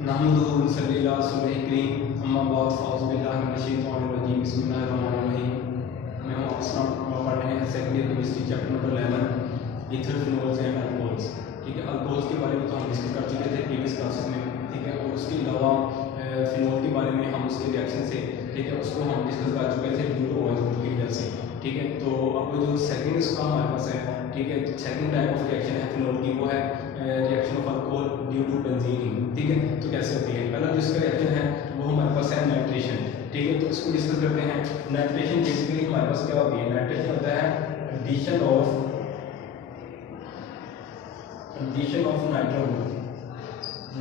नहमदुहु व नसल्ली अला रसूलिल करीम अम्मा बाद फ़ाउज़ु बिल्लाहि मिनश शैतानिर रजीम बिस्मिल्लाहिर रहमानिर रहीम। मैं हूँ अस्लम, हम पढ़ रहे हैं second year chemistry chapter number 11 ether phenols and alcohols. ठीक है, अल्कोहल्स के बारे में तो हम डिस्कस कर चुके थे प्रीवियस क्लासेस में। ठीक है, और उसके अलावा फिनोल के बारे में हम उसके रिएक्शन से, ठीक है, उसको हम डिस्कस कर चुके थे ड्यू टू ऑयल की वजह से। ठीक है, तो अब जो सेकंड इसका हमारे पास है, ठीक है, सेकंड टाइप ऑफ रिएक्शन है फिनोल की, वो है reaction of alcohol due to benzene. ठीक है, तो कैसे होती है? पहला जो इसका रिएक्शन है वो हमारे पास है नाइट्रेशन। ठीक है, तो इसको डिस्कस करते हैं। नाइट्रेशन बेसिकली हमारे पास क्या होती है? नाइट्रेशन होता है addition of nitro group.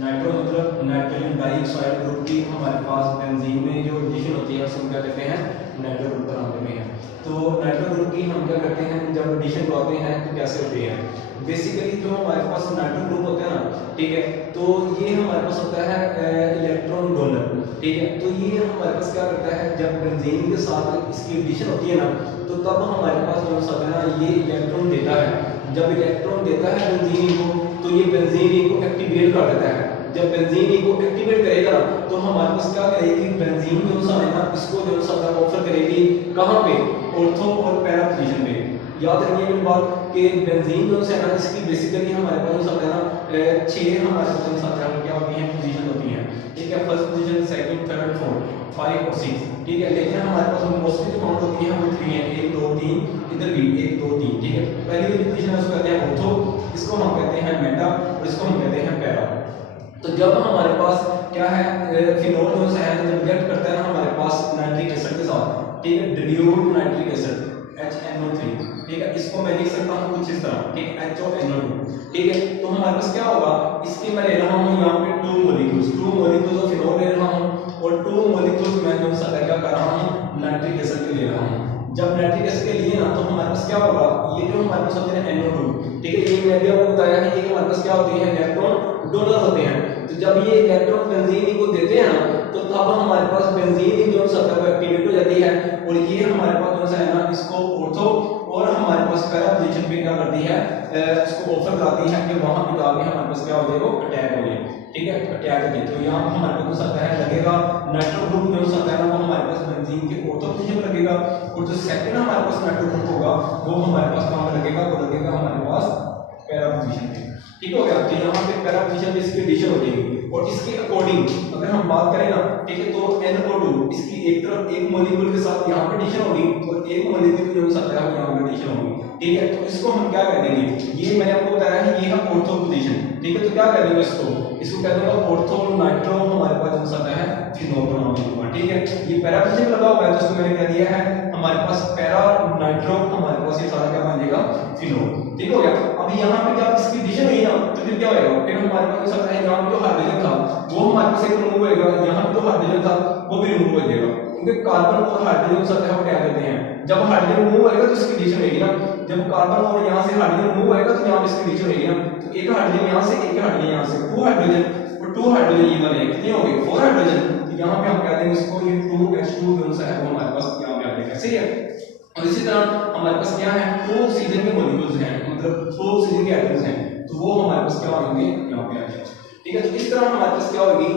Nitro मतलब नाइट्रोजन डाइऑक्साइड ग्रुप की हमारे पास बेंजीन में जो एडिशन होती है उसको क्या कहते हैं? नाइट्रो ग्रुप बनाते हैं। तो नाइट्रो ग्रुप की हम क्या करते हैं जब एडिशन करवाते हैं तो कैसे होती है? बेसिकली जो हमारे पास नाइट्रो ग्रुप होते हैं ना, ठीक है, तो ये हमारे पास होता है इलेक्ट्रॉन डोनर। ठीक है, तो ये हमारे पास क्या करता है जब बेंजीन के साथ इसकी एडिशन होती है ना, तो तब हमारे पास जो होता है ना ये इलेक्ट्रॉन देता है। जब इलेक्ट्रॉन देता है बेंजीन को, तो ये बेंजीन को एक्टिवेट कर देता है। जब बेंजीन को एक्टिवेट करेगा ना, तो हमारे पास क्या करेगी? बेंजीन जो है ना इसको जो है ऑफर करेगी कहाँ पे? ऑर्थो और पैरा पोजीशन पे। याद रखिए मेरी बात कि बेंजीन जो है ना इसकी बेसिकली हमारे पास जो है ना 6 हमारे पास क्या होती हैं? पोजीशन होती हैं। ठीक है, first position, second, third, fourth, 5 और 6। ठीक है, लेकिन हमारे पास मोस्टली जो काउंट होती है वो 3 है, 1 2 3, इधर भी 1 2 3। ठीक है, पहली वाली पोजीशन है उसको कहते हैं ऑर्थो, इसको हम कहते हैं मेटा और इसको हम कहते हैं पैरा। तो जब हमारे पास क्या है फिनोल जो है जब रिएक्ट करता है ना हमारे पास नाइट्रिक एसिड के साथ, ठीक है, डिल्यूट नाइट्रिक एसिड HNO3। ठीक है, इसको मैं लिख सकता हूँ कुछ इस तरह, ठीक है, HONO2। ठीक है, तो हमारे पास क्या होगा? इसके मैं ले रहा हूँ यहाँ पे 2 मॉलिक्यूल्स ऑफ फिनोल ले रहा हूँ और 2 मॉलिक्यूल्स मैं जो सा क्या कर रहा हूँ नाइट्रिक एसिड के ले रहा हूँ। जब नाइट्रिक एसिड के लिए ना तो हमारे पास क्या होगा? ये जो हमारे पास होते हैं NO2, ठीक है, ये मैंने आपको बताया है कि हमारे पास क्या होती है? इलेक्ट्रॉन डोनर होते हैं। तो जब ये इलेक्ट्रॉन बेंजीन को देते हैं ना, तो तब हमारे पास बेंजीन जो है वो एक्टिवेट हो जाती है और ये हमारे पास जो है ना इसको ऑर्थो और हमारे पास पैरा पोजीशन पे क्या करती है? इसको ऑफर कराती है कि वहां पे जाके हमारे पास क्या हो जाएगा? अटैक हो जाए। ठीक है, अटैक हो जाए। तो यहाँ पर हमारे पास जो है लगेगा नाइट्रो ग्रुप जो है ना वो हमारे पास बेंजीन के ऑर्थो पोजीशन पर लगेगा और जो सेकंड हमारे पास नाइट्रो ग्रुप होगा वो हमारे पास कहां लगेगा? वो लगेगा हमारे पास पैरा पोजीशन पे। ठीक हो गया, तो यहाँ पे पैरा पोजीशन पे इसकी एडिशन हो जाएगी और इसके अकॉर्डिंग अगर हम बात करें ना, ठीक है, तो NO2 इसकी एक तरफ एक मॉलिक्यूल के साथ यहाँ पे एडिशन होगी और एक मॉलिक्यूल जो साथ है यहाँ पे एडिशन होगी। ठीक है, तो इसको हम क्या कह देंगे? ये मैंने आपको बताया है ये है ऑर्थो पोजीशन। ठीक है, तो क्या कह देंगे इसको कह दूंगा ऑर्थो नाइट्रो हमारे पास जो साथ है फिनोल का नाम लिखूंगा। ठीक है, ये पैरा पोजीशन लगा हुआ है तो इसको मैंने कह दिया है हमारे पास पैरा नाइट्रो, हमारे पास ये सारा क्या बन जाएगा? फिनोल। ठीक हो गया, अब यहाँ पे जब इसकी एडिशन हुई ना तो फिर क्या होगा? फिर हमारे पास हो सकता है यहाँ पे जो हाइड्रोजन था वो हमारे पास एक रिमूव होएगा, यहाँ पे जो हाइड्रोजन था वो भी रिमूव हो जाएगा क्योंकि कार्बन और हाइड्रोजन साथ है वो क्या देते हैं? जब हाइड्रोजन रिमूव होएगा तो इसकी एडिशन होगी ना, जब कार्बन और यहाँ से हाइड्रोजन रिमूव होएगा तो यहाँ पे इसकी एडिशन होगी ना, तो एक हाइड्रोजन यहाँ से एक हाइड्रोजन यहाँ से 2 हाइड्रोजन और 2 हाइड्रोजन ये वाले कितने हो गए? 4 हाइड्रोजन। तो यहाँ पे हम कह देंगे इसको ये 2H2 जो है वो हमारे पास यहाँ पे आ जाएगा। सही है, और इसी तरह हमारे पास क्या है? 2 ऑक्सीजन के मॉलिक्यूल्स हैं, मतलब 2 ऑक्सीजन के एटम्स हैं, तो वो हमारे पास क्या होंगे? यहाँ पे आ जाएंगे। ठीक है, तो इस तरह हमारे पास क्या होगी?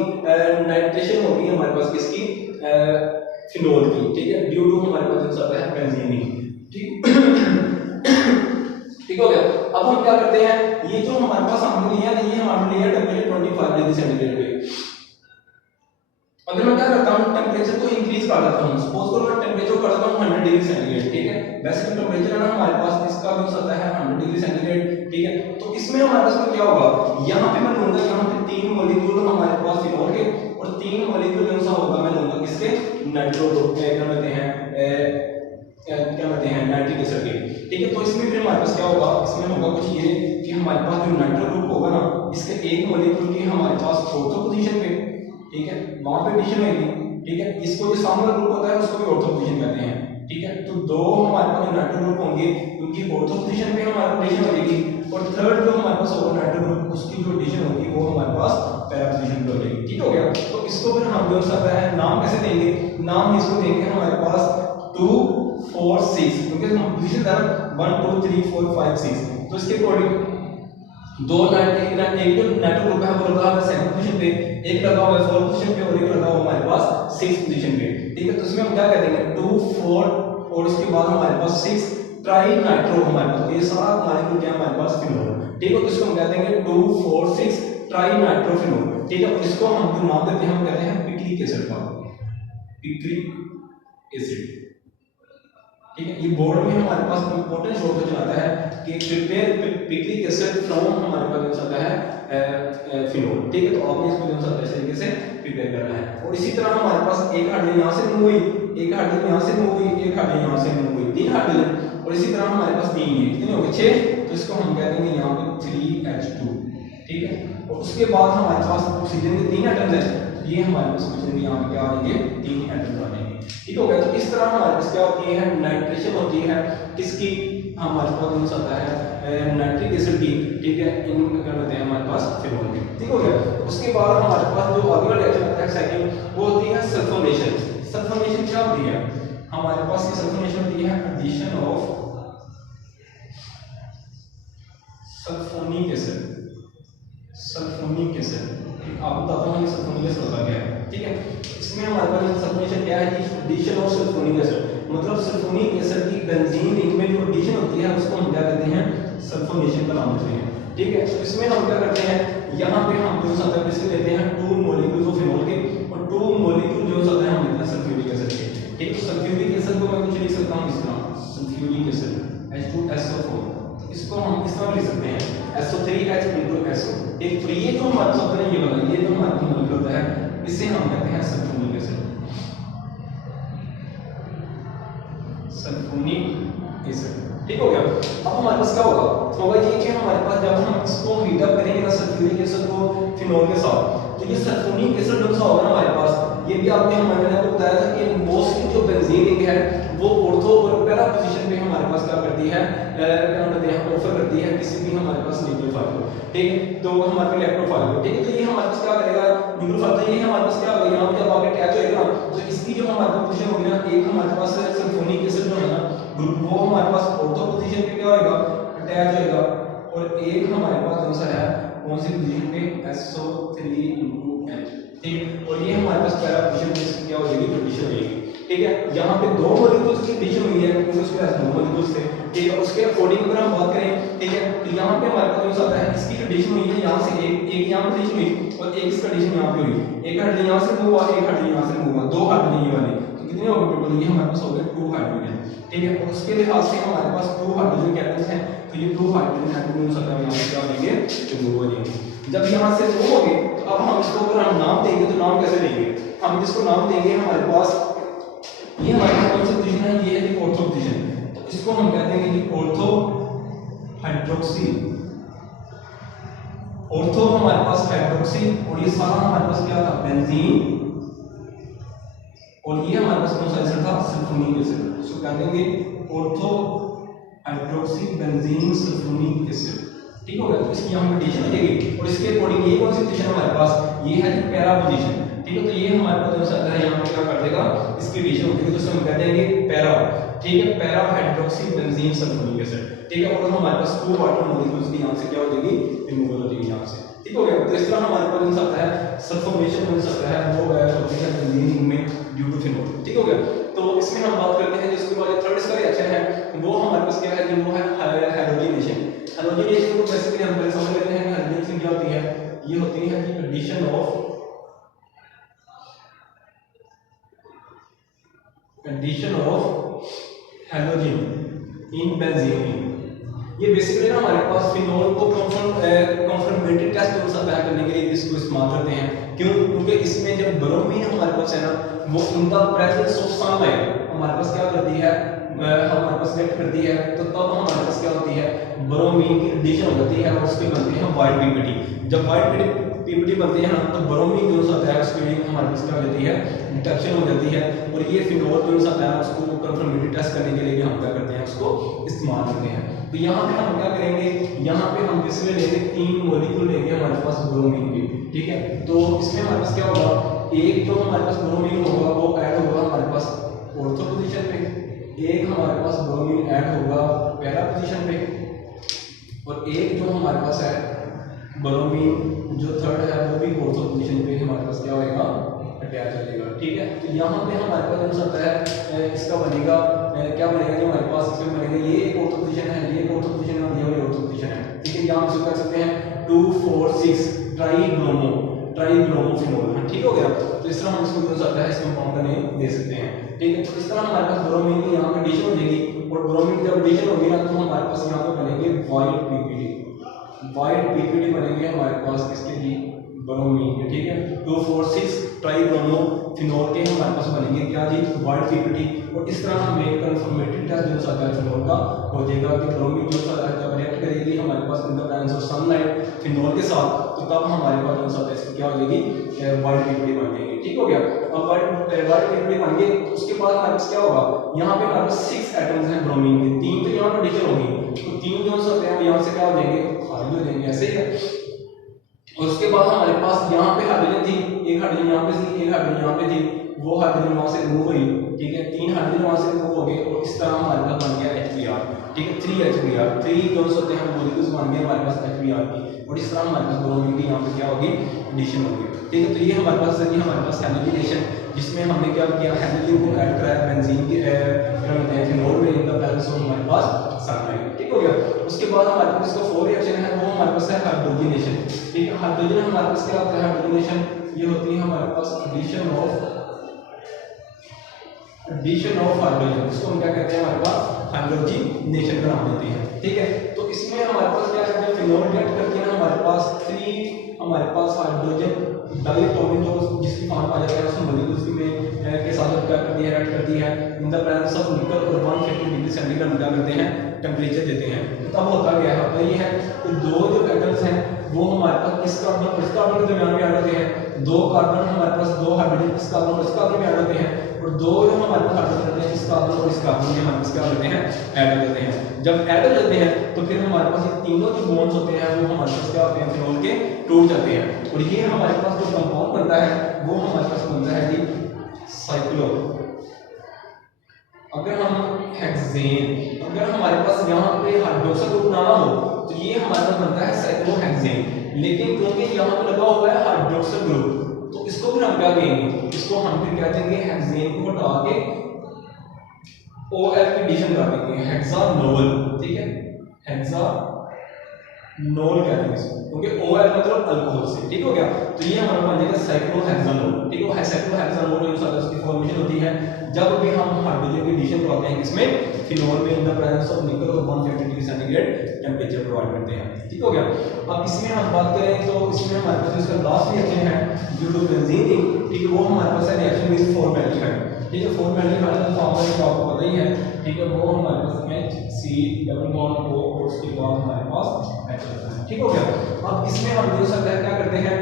नाइट्रेशन होगी हमारे पास किसकी? फिनोल की। ठीक है, ड्यू टू हमारे पास जो है बेंजीन। ठीक ठीक हो गया, अब हम क्या करते हैं? ये जो हमारे पास हमने लिया है ये हमने लिया टेंपरेचर 25 डिग्री सेंटीग्रेड पे। अगर मैं क्या करता हूँ टेंपरेचर को इंक्रीज कर देता हूँ, सपोज करो मैं टेंपरेचर कर देता हूँ 100 डिग्री सेंटीग्रेड। ठीक है, वैसे तो टेंपरेचर है ना हमारे पास इसका भी होता है 100 डिग्री सेंटीग्रेड। ठीक है, तो इसमें हमारे पास क्या होगा? यहाँ पे मैं लूंगा यहाँ पे 3 मॉलिक्यूल हमारे पास फिनोल के और 3 मॉलिक्यूल कौन सा होगा? मैं लूंगा किसके? नाइट्रो ग्रुप के, क्या कहते हैं नाइट्रिक एसिड के। ठीक है, तो इसमें फिर हमारे पास क्या होगा? इसमें होगा कुछ ये कि हमारे पास जो नाइट्रो ग्रुप होगा ना इसके एक मॉलिक्यूल की हमारे पास ऑर्थो पोजीशन पे, ठीक है, वहां पे एडिशन होगी। ठीक है, इसको जो सामने वाला ग्रुप होता है उसको भी ऑर्थो पोजीशन कहते हैं। ठीक है, तो 2 हमारे पास जो नाइट्रो ग्रुप होंगे उनकी ऑर्थो पोजीशन पे हमारे पास एडिशन हो जाएगी और थर्ड जो हमारे पास होगा नाइट्रो ग्रुप उसकी जो एडिशन होगी वो हमारे पास पैरा पोजीशन पे हो जाएगी। ठीक हो गया, तो इसको फिर हम जो सकता है नाम कैसे देंगे? नाम इसको देंगे हमारे पास 2 4 6 क्योंकि हम पोजीशन है 1 2 3 4 5 6, तो इसके अकॉर्डिंग दो एक जो नाइट्रो ग्रुप है वो लगा हुआ है सेकंड पोजीशन पे, एक लगा हुआ है फोर्थ पोजीशन पे और एक लगा हुआ हमारे पास सिक्स पोजीशन पे। ठीक है, तो इसमें हम क्या कर देंगे 2 4 और उसके बाद हमारे पास 6 ट्राई नाइट्रो हमारे पास, ये सारा मॉलिक्यूल क्या हमारे पास फिनोल। ठीक है, तो इसको हम कहते हैं 2 4 6 ट्राई नाइट्रोफिनोल। ठीक है, इसको हम जो नाम देते हैं हम कहते हैं पिक्रिक एसिड का, पिक्रिक एसिड। ठीक है, ये बोर्ड में हमारे पास इंपॉर्टेंट शो क्वेश्चन आता है कि प्रिपेयर पिक्रिक एसिड फ्रॉम हमारे पास आता है फिनोल। ठीक है, तो आपने इसको जो है इस तरीके से प्रिपेयर करना है। और इसी तरह हमारे पास एक हाइड्रोजन यहाँ से रिमूव हुई, एक हाइड्रोजन यहाँ से रिमूव हुई, एक हाइड्रोजन यहाँ से रिमूव हुई, 3 हाइड्रोजन। और इसी तरह हमारे पास 3 है, कितने हो गए 6, तो इसको हम कह देंगे यहाँ पे 3H2। ठीक है, और उसके बाद हमारे पास ऑक्सीजन के 3 एटम्स हैं, ये हमारे पास ऑक्सीजन के यहाँ पे क्या आएंगे 3 एटम्स आएंगे। ठीक हो गया, तो इस तरह हमारे पास क्या होती है नाइट्रेशन होती है किसकी, हमारे पास आता है नाइट्रिक एसिड की। ठीक है, इन क्या होते हैं हमारे पास फिनोल के। ठीक हो गया, उसके बाद हमारे पास जो अगला रिएक्शन आता है सेकंड वो होती है सल्फोनेशन। सल्फोनेशन क्या होती है हमारे पास, की सल्फोनेशन होती है addition of sulphonic acid. Sulphonic acid आपको बताता हूँ सल्फोनिक एसिड होता क्या है। ठीक है, इसमें हमारे पास सल्फोनेशन क्या है कि एडिशन ऑफ सल्फोनिक एसिड, मतलब सल्फोनिक एसिड की बेंजीन रिंग में जो एडिशन होती है उसको हम क्या कहते हैं सल्फोनेशन का नाम देते हैं। ठीक है, तो इसमें हम क्या करते हैं यहाँ पे हम जो होता है लेते हैं 2 मॉलिक्यूल्स ऑफ फिनोल के और 2 मॉलिक्यूल जो होता है हम लेते हैं सल्फ्यूरिक एसिड के। ठीक है, सल्फ्यूरिक एसिड को मैं कुछ लिख सकता हूँ इस तरह सल्फ्यूरिक एसिड H2SO4, इसको हम इस तरह लिख सकते हैं SO3H × SO। एक तो ये जो हमारे साथ है ये वाला, ये जो हमारा मॉलिक्यूल होता है इसे हम कहते हैं सल्फोनिक एसिड। Sulphonic acid. ठीक हो गया, अब हमारे पास क्या होगा ये कि हमारे पास जब हम इसको हीट अप करेंगे ना सल्फ्यूरिक एसिड को फिनोल के साथ, तो ये सल्फोनिक एसिड जो होगा ना हमारे पास, ये भी मैंने आपको बताया था कि मोस्टली जो बेंजीन रिंग है वो ऑर्थो और पैरा पोजीशन पे हमारे पास क्या करती है ऑफर करती है किसी भी हमारे पास न्यूक्लियोफाइल को। ठीक है, तो हमारे पास इलेक्ट्रोफाइल को। ठीक है, तो ये हमारे पास क्या करेगा न्यूक्लियोफाइल, तो ये हमारे पास क्या होगा यहाँ पे जब आगे अटैच होएगा ना तो इसकी जो हमारे पास पोजीशन होगी ना, एक हमारे पास सल्फोनिक एसिड जो है ना ग्रुप वो हमारे पास ऑर्थो पोजीशन पे क्या होएगा अटैच होएगा, और एक हमारे पास कौन सा है कौन सी पोजीशन पे SO3H। ठीक है, और ये हमारे पास पैरा पोजीशन पे क्या हो जाएगी पोजीशन होगी। ठीक है, यहाँ पे 2 मॉलिक्यूल्स की एडिशन हुई है क्योंकि उसके पास 2 मॉलिक्यूल्स थे। ठीक है, उसके अकॉर्डिंग अगर हम बात करें, ठीक है, तो यहाँ पे हमारे पास जो आता है इसकी जो एडिशन हुई है यहाँ से एक यहाँ पे एडिशन हुई और एक इसका एडिशन यहाँ पे हुई, एक हाइड्रोजन यहाँ से मूव हुआ, एक हाइड्रोजन यहाँ से मूव हुआ, 2 हाइड्रोजन ये वाले, तो कितने हो गए टोटल, ये हमारे पास हो गए 2 हाइड्रोजन। ठीक है, और उसके लिहाज से हमारे पास 2 हाइड्रोजन के एटम्स हैं, तो ये 2 हाइड्रोजन एटम्स आता है यहाँ से क्या देंगे तो मूव हो जाएंगे। जब यहाँ से मूव हो गए तो अब हम इसको अगर हम नाम देंगे तो नाम कैसे देंगे, हम जिसको नाम देंगे हमारे पास ये हमारे पास कौन सा पोजीशन है, ये है कि ऑर्थो पोजीशन, तो इसको हम कहते हैं कि ऑर्थो हाइड्रोक्सी। ऑर्थो हमारे पास हाइड्रोक्सी और ये सारा हमारे पास क्या था बेंजीन, और ये हमारे पास कौन सा एसिड था सल्फोनिक एसिड, इसको कहते हैं ortho hydroxy benzene sulphonic acid. ठीक हो गया, तो इसकी यहाँ पे एडिशन हो जाएगी और इसके अकॉर्डिंग ये कौन सी पोजीशन हमारे पास ये है पैरा पोजीशन। ठीक है, तो ये हमारे पास जो आता है यहाँ पे क्या कर देगा इसकी एडिशन होगी तो इसको हम कहते हैं पैरा। ठीक है, para hydroxy benzene sulphonic acid. ठीक है, और हमारे पास 2 वाटर मॉलिक्यूल्स की यहाँ से क्या हो जाएगी रिमूवल हो जाएगी यहाँ से। ठीक हो गया, तो इस तरह हमारे पास जो आता है सल्फोनेशन जो आता है वो होती है बेंजीन रिंग में ड्यू टू फिनोल। ठीक हो गया, तो इसमें हम बात करते हैं जिसके बाद थर्ड इसका रिएक्शन है वो हमारे पास क्या है कि वो है हैलोजिनेशन। हैलोजिनेशन को बेसिकली हम पहले समझ लेते हैं कि हैलोजिनेशन क्या होती है, ये होती है कि addition of halogen in benzene. ये बेसिकली ना हमारे पास फिनोल को कंफर्मेटरी टेस्ट हो सकता है करने के लिए इसको इस्तेमाल करते हैं। क्यों, क्योंकि इसमें जब ब्रोमीन हमारे पास है ना वो इन द प्रेजेंस ऑफ सनलाइट हमारे पास क्या करती है हमारे पास रिएक्ट करती है, तो तब हमारे पास क्या होती है ब्रोमीन की एडिशन हो जाती है और उसके बनते हैं व्हाइट पीपीटी। जब व्हाइट पीपीटी बनते हैं ना तो ब्रोमीन जो होता है उसके लिए हमारे पास क्या हो जाती है डिटेक्शन हो जाती है, और ये फिनोल जो होता है उसको कंफर्मेटरी टेस्ट करने के लिए भी हम क्या करते हैं उसको इस्तेमाल करते हैं। तो यहाँ पे हम क्या करेंगे, यहाँ पे हम किसमें लेंगे 3 मॉलिक्यूल लेंगे हमारे पास ब्रोमीन की। ठीक है, तो इसमें हमारे पास क्या होगा एक जो हमारे पास ब्रोमीन होगा वो ऐड होगा हमारे पास ऑर्थो पोजीशन पे, एक हमारे पास ब्रोमीन ऐड होगा पैरा पोजीशन पे, और एक जो हमारे पास है ब्रोमीन जो थर्ड है वो भी ऑर्थो पोजीशन पे हमारे पास क्या होएगा, अटैच हो जाएगा। ठीक है, तो यहाँ पे हमारे पास जो आता है इसका बनेगा क्या बनेगा, जो हमारे पास इसमें बनेगा ये एक ऑर्थो पोजीशन है, ये एक ऑर्थो पोजीशन है और ये वाली ऑर्थो पोजीशन है। ठीक है, यहाँ हम कह सकते हैं 2 4 6 ट्राइब्रोमोफिनोल। ठीक हो गया, तो इस तरह हम इसको जो आता है इस कंपाउंड का नेम दे सकते हैं। ठीक है, तो इस तरह हमारे पास ब्रोमीन की यहाँ पे एडिशन हो जाएगी और ब्रोमीन की जब एडिशन होगी ना तो हमारे पास यहाँ पे बनेंगे वाइट पीपीडी बनेंगे हमारे पास किसके जी, ब्रोमीन के। ठीक है, 2 4 6 ट्राइब्रोमोफिनोल के हमारे पास बनेंगे क्या जी, वाइट पीपीडी। और इस तरह हमें कंफर्मेटरी टेस्ट जो आता है फिनोल का हो जाएगा कि ब्रोमीन जो आता है जब रिएक्ट करेगी हमारे पास in the presence of sunlight phenol के साथ, तो तब हमारे पास जो आता है इसकी क्या हो जाएगी, वाइट पीपीडी बन जाएगी। ठीक हो गया, अब वाइट पीपीडी बन गई तो उसके बाद हमारे पास क्या होगा, यहाँ पे हमारे पास 6 एटम्स हैं ब्रोमीन के, 3 तो यहाँ पर एडिशन होगी तो 3 जो होते हैं यहाँ से क्या हो जाएंगे, खाली हो जाएंगे, ऐसे ही है। और उसके बाद हमारे पास यहाँ पे हाइड्रोजन थी, एक हाइड्रोजन यहाँ पे थी, एक हाइड्रोजन यहाँ पे थी, वो हाइड्रोजन वहां से रिमूव हुई। ठीक है, 3 हाइड्रोजन वहां से रिमूव हो गए और इस तरह हमारे पास बन गया HBr। ठीक है, 3 HBr, 3 जो होते हैं मॉलिक्यूल्स बन गए हमारे पास HBr की, और इस तरह हमारे पास ब्रोमीन की यहाँ पे क्या होगी, एडिशन होगी। ठीक है, तो ये हमारे पास हैलोजिनेशन, जिसमें हमने क्या किया, हैलोजन को ऐड कराया बेंजीन के क्या कहते हैं फिनोल में इन द प्रेजेंस ऑफ हमारे पास सनलाइट। ठीक हो गया, उसके बाद हमारे पास इसका 4 रिएक्शन है वो हमारे पास है हाइड्रोजनेशन। ठीक है, हाइड्रोजन हमारे पास क्या होता है, हाइड्रोजनेशन ये होती है हमारे पास एडिशन ऑफ हाइड्रोजन, इसको हम क्या कहते हैं, हमारे पास हाइड्रोजनेशन का नाम देते हैं। ठीक है, तो इसमें हमारे पास क्या है, जब फिनोल रिएक्ट करती है ना हमारे पास 3 हमारे पास हाइड्रोजन डाइएटोमिक जो जिसकी फॉर्म आ जाता है उसमें मॉलिक्यूल्स के साथ क्या करती है, रिएक्ट करती है इन द प्रेजेंस ऑफ निकल और 150 डिग्री सेंटीग्रेड हम क्या करते हैं, टेम्परेचर देते हैं। तो तब होता क्या है, तो ये है कि 2 जो एटम्स हैं वो हमारे पास इस कार्बन के दरमियान में ऐड होते हैं, 2 कार्बन हमारे पास 2 हाइड्रोजन इस कार्बन में ऐड होते हैं, और 2 जो हमारे पास हाइड्रोजन होते हैं इस कार्बन और इस कार्बन में हमारे पास क्या होते हैं, ऐड हो जाते हैं। जब ऐड हो जाते हैं तो फिर हमारे पास ये तीनों जो बॉन्ड्स होते हैं वो हमारे पास क्या होते हैं, फिनोल के टूट जाते हैं, और ये हमारे पास जो कंपाउंड बनता है वो हमारे पास बनता है जी साइक्लो। अगर हम हेक्सेन, अगर हमारे पास यहाँ पे हाइड्रोक्सिल ग्रुप ना हो तो ये हमारे पास बनता है साइक्लोहेक्सेन, लेकिन क्योंकि यहाँ पे लगा हुआ है हाइड्रोक्सिल ग्रुप तो इसको फिर हम क्या कहेंगे, इसको हम फिर क्या देंगे, हेक्सेन को हटा के OL की एडिशन कर देंगे, हेक्सानोल। ठीक है, हेक्सानोल कहते हैं इसको, क्योंकि OL मतलब अल्कोहल से। ठीक हो गया, तो ये हमारा बन जाएगा साइक्लोहेक्सानोल। ठीक है, साइक्लोहेक्सानोल जो साथ उसकी फॉर्मेशन होती है जब भी हम हाइड्रोजन की एडिशन करवाते हैं किसमें, फिनोल में इन द प्रेजेंस ऑफ निकल और 150 डिग्री सेंटीग्रेड टेंपरेचर प्रोवाइड करते हैं। ठीक हो गया, अब इसमें हम बात करें तो इसमें हमारे पास इसका लास्ट रिएक्शन है जो बेंजीन थी। ठीक है, वो हमारे पास है रिएक्शन विद फॉर्मेल्डिहाइड। ठीक है, फॉर्मेल्डिहाइड का फॉर्मूला तो आपको पता ही है। ठीक है, वो हमारे पास HC डबल बॉन्ड O और उसके बाद हमारे पास H होता है। ठीक हो गया, अब इसमें हम जो सकते हैं क्या करते हैं,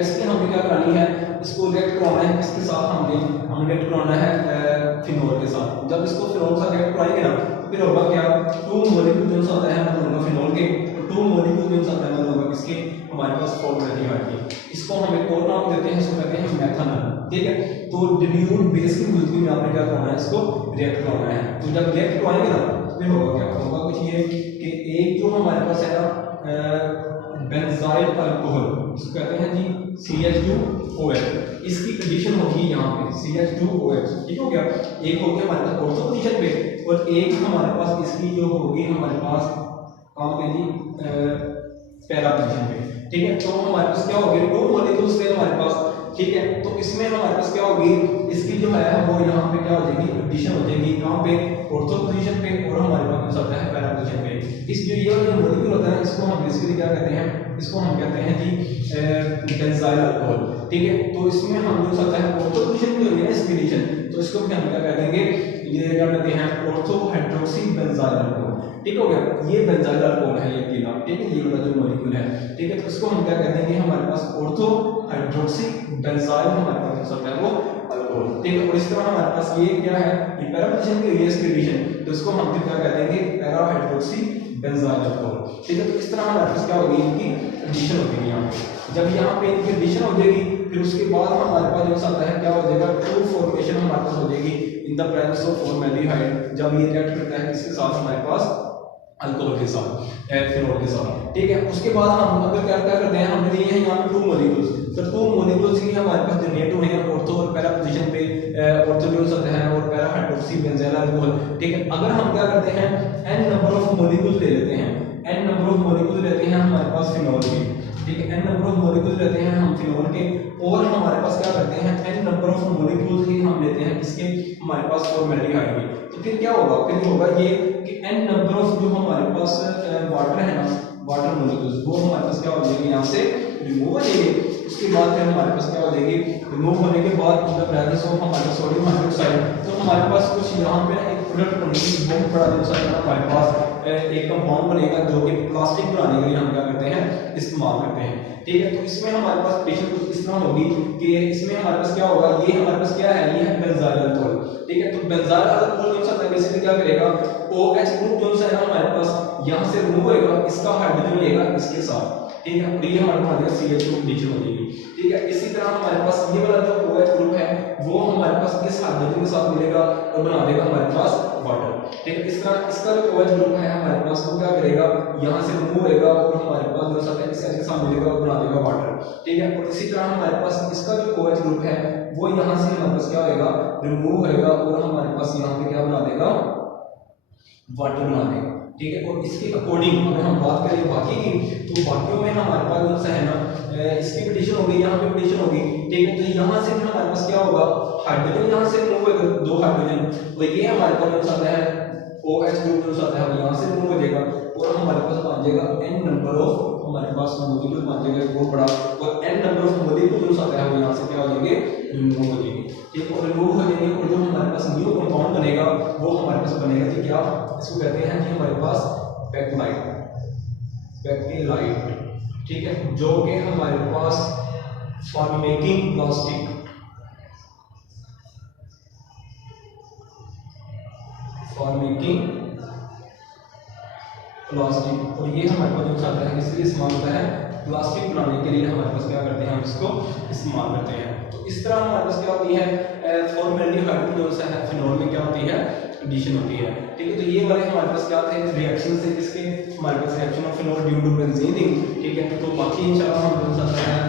इसमें हमें क्या करानी है, इसको रिएक्ट करवाना है किसके साथ, हमें रिएक्ट करवाना है फिनोल के साथ। जब इसको फिनोल के साथ रिएक्ट कराएंगे ना फिर होगा क्या, 2 मॉलिक्यूल जो होता है मतलब होगा फिनोल के, 2 मॉलिक्यूल जो होता है मतलब होगा किसके, हमारे पास फॉर्मेल्डिहाइड की। इसको हम एक और नाम देते हैं, इसको कहते हैं मेथनॉल। ठीक है, तो डिल्यूट बेस की मौजूदगी में आपने क्या करना है, इसको रिएक्ट करवाना है। तो जब रिएक्ट करवाएंगे ना फिर होगा क्या, होगा कुछ ये कि एक जो हमारे पास है ना बेंजाइल अल्कोहल, इसको कहते हैं जी CH2OH, इसकी एडिशन होगी यहाँ पे CH2OH। ठीक हो गया, एक हो गया हमारे पास ऑर्थो पोजीशन पे और एक हमारे पास इसकी जो होगी हमारे पास कहाँ पे जी, पैरा पोजीशन पे। ठीक है, तो हमारे पास क्या होगी, 2 मॉलिक्यूल्स थे हमारे पास। ठीक है, तो इसमें हमारे पास क्या होगी, इसकी जो है वो यहाँ पे क्या हो जाएगी, एडिशन हो जाएगी कहाँ पे, ऑर्थो पोजीशन पे, और हमारे पास होता है पैरा पोजीशन पे। इस जो ये वाला मॉलिक्यूल होता है इसको हम बेसिकली क्या कहते हैं, इसको हम कहते हैं जी बेंजाइल अल्कोहल। ठीक है, तो इसमें हम जो सकता है ऑर्थो पोजीशन पे होगी ना इसकी एडिशन, तो इसको भी हम क्या कह देंगे, ये क्या कहते हैं ऑर्थो हाइड्रोक्सी बेंजाइल अल्कोहल। ठीक हो गया, ये बेंजाइल अल्कोहल है ये पीला। ठीक है, ये वाला जो मॉलिक्यूल है। ठीक है, तो इसको हम क्या कहते हैं, हमारे पास ऑर्थो हाइड्रोक्सी बेंजाइल हमारे पास हो सकता है वो अल्कोहल। ठीक है, और इस तरह हमारे पास ये क्या है, ये पैरा पोजीशन की हुई है इसकी एडिशन, तो इसको हम फिर क्या कह देंगे, पैरा हाइड्रोक्सी बेंजाइल अल्कोहल। ठीक है, तो इस तरह हमारे पास क्या होगी, इनकी एडिशन हो जाएगी यहाँ पे। जब यहाँ पे इनकी एडिशन हो जाएगी फिर उसके बाद हमारे पास जो आता है क्या हो जाएगा, ट्रू फॉर्मेशन हमारे पास हो जाएगी इन द प्रेजेंस ऑफ फॉर्मेल्डिहाइड। जब ये रिएक्ट करता है इसके साथ हमारे पास अल्कोहल के साथ, फिनोल के साथ, ठीक है। उसके बाद हम अगर क्या करते हैं, हमने लिए हैं यहाँ पे 2 मॉलिक्यूल्स, तो 2 मॉलिक्यूल्स ही हमारे पास जनरेट हुए हैं ऑर्थो और पैरा पोजीशन पे, ऑर्थो जो होता है और पैरा हाइड्रोक्सी बेंजील अल्कोहल, ठीक है। अगर हम क्या करते हैं, n नंबर ऑफ मॉलिक्यूल्स ले लेते हैं, n नंबर ऑफ मॉलिक्यूल्स लेते हैं हमारे पास फिनोल के, ठीक है, n नंबर ऑफ मॉलिक्यूल्स लेते हैं हम फिनोल के, और हमारे पास क्या करते हैं, n नंबर ऑफ मॉलिक्यूल्स ही हम लेते हैं इसके हमारे पास फॉर्मेल्डिहाइड में। तो फिर क्या होगा, फिर होगा ये कि n नंबर ऑफ जो हमारे पास वाटर है ना, वाटर मॉलिक्यूल्स, वो हमारे पास क्या हो जाएंगे, यहाँ से रिमूव हो जाएंगे। उसके बाद फिर हमारे पास क्या हो जाएगी, रिमूव होने के बाद इन द प्रेजेंस ऑफ हमारे पास सोडियम हाइड्रोक्साइड, तो हमारे पास कुछ यहाँ पे एक प्रोडक्ट बनेगी, बहुत बड़ा जो सा हमारे पास एक कंपाउंड बनेगा जो कि प्लास्टिक बनाने के लिए हम क्या करते हैं, इस्तेमाल करते हैं, ठीक है। तो इसमें हमारे पास पेशेंट कुछ इस तरह होगी कि इसमें हमारे पास क्या होगा, ये हमारे पास क्या है, ये है बेंजाइल अल्कोहल, ठीक है। तो बेंजाइल अल्कोहल जो सा बेसिकली क्या करेगा, OH ग्रुप जो सा है ना हमारे पास यहाँ से रिमूव होएगा, इसका हाइड्रोजन लेगा इसके साथ, ठीक है, और ये हमारे पास CH2 कंडीशन हो जाएगी, ठीक है। इसी तरह हमारे पास ये वाला जो OH ग्रुप है वो हमारे पास इस हाइड्रोजन के साथ मिलेगा और बना देगा हमारे पास वाटर, ठीक है। इस तरह इसका जो OH ग्रुप है हमारे पास वो क्या करेगा, यहाँ से रिमूव होएगा और हमारे पास जो सा इस के साथ मिलेगा और बना देगा वाटर, ठीक है। और इसी तरह हमारे पास इसका जो OH ग्रुप है वो यहाँ से हमारे पास क्या होएगा, रिमूव होएगा और हमारे पास यहाँ पे क्या बना देगा, वाटर बना देगा, ठीक है। और इसके अकॉर्डिंग अगर हम बात करें बाकी की, तो बाकियों में हमारे पास जो सा है ना, इसकी पिटिशन होगी, यहाँ पे पिटिशन होगी, ठीक है। तो यहाँ से भी हमारे पास क्या होगा, हाइड्रोजन यहाँ से रिमूव होगा, 2 हाइड्रोजन, तो ये हमारे पास जो सा है OH ग्रुप जो सा है वो यहाँ से रिमूव हो जाएगा और हमारे पास बन जाएगा n नंबर ऑफ हमारे पास मॉलिक्यूल बन जाएगा बहुत बड़ा, और n नंबर ऑफ मॉलिक्यूल जो सा है वो यहाँ से क्या हो जाएंगे, रिमूव हो जाएंगे, ठीक है। और रिमूव हो जाएंगे और जो हमारे पास न्यू कंपाउंड बनेगा वो हमारे पास बनेगा कि क्या, इसको कहते हैं कि हमारे पास पैक्टिलाइड, पैक्टिलाइड, ठीक है, जो कि हमारे पास for making plastic, for making plastic, और ये हमारे पास जो चाहता है इसलिए इस्तेमाल होता है, प्लास्टिक बनाने के लिए हमारे पास क्या करते हैं, हम इसको इस्तेमाल करते हैं। तो इस तरह हमारे पास क्या होती है, फॉर्मेल्डिहाइड जो सा है फिनोल में क्या होती है, एडिशन होती है, ठीक है। तो ये वाले हमारे पास क्या थे, रिएक्शन से किसके, हमारे पास reaction of phenol due to बेंजीनिंग, ठीक है। तो बाकी इंशाल्लाह हम जो सा है